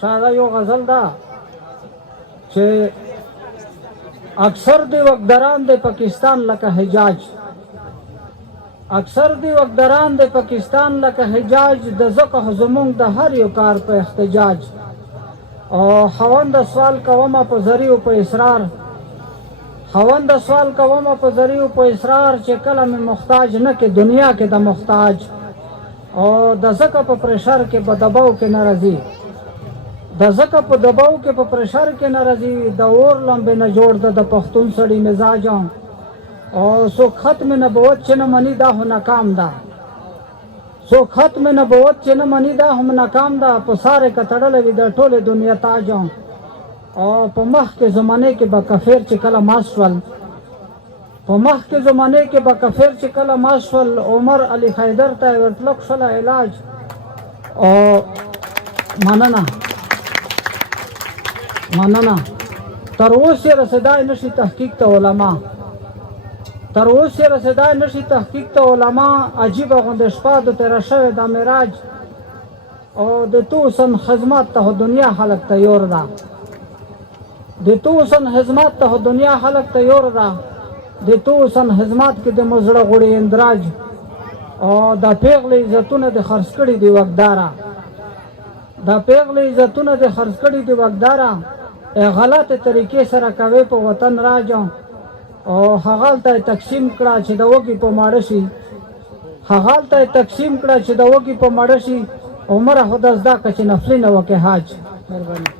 شاید یو غزل دا چې اکثر دی وقدران د پاکستان لکه حجاج، اکثر دی وقدران د پاکستان لکه حجاج، د زکه زمونږ د هر یو کار په احتجاج. او خوند سوال کومه په ذریعو په اصرار، خوند سوال کومه په ذریعو په اصرار، چې کله مې محتاج نه کې دنیا کې د محتاج. او د زکه په پرشر کې په دباو کې ناراضي، د زکه په دباو کې په پرشر کې ناراضي، د اور لمبې نه جوړ د پښتون سړي مزاج. او سو ختم نبوت چې نه مني دا هو ناکام ده، سو ختم نبوت چې نه مني دا هم ناکام ده. په سارې کتړلې وي د ټولې دنیا تاج. او په مخ کې زمانه کې به کفر چې کله ماسول، په مخ کې زمانه کې به کفر چې کله ماسول، عمر علي حیدر ته ورتلق شله علاج. او مننه مننه. تر اوسه رسیدای نشي تحقیق ته علما، تر اوسه رسیدای نشي تحقیق ته علما. عجیبه غوندې شپه د تېره شوې د معراج. او د توسن خدمت ته دنیا خلق تیار ده، د توسن خدمت ته دنیا خلق تیار ده. د توسن خدمت کې د مزړه غوړي اندراج. او د پیغلې عزتونه د خرڅ کړي دی وقداره، د پیغلې عزتونه د خرڅ کړي دی وقداره. غلطه طریقې سره کوي په وطن راج. او هغه ته تقسیم کړه چې د وګي په ماړه شي، هغه ته تقسیم کړه چې د وګي په ماړه شي. عمر خدا زدا که چې نفلی نه وکه حاج. مهرباني.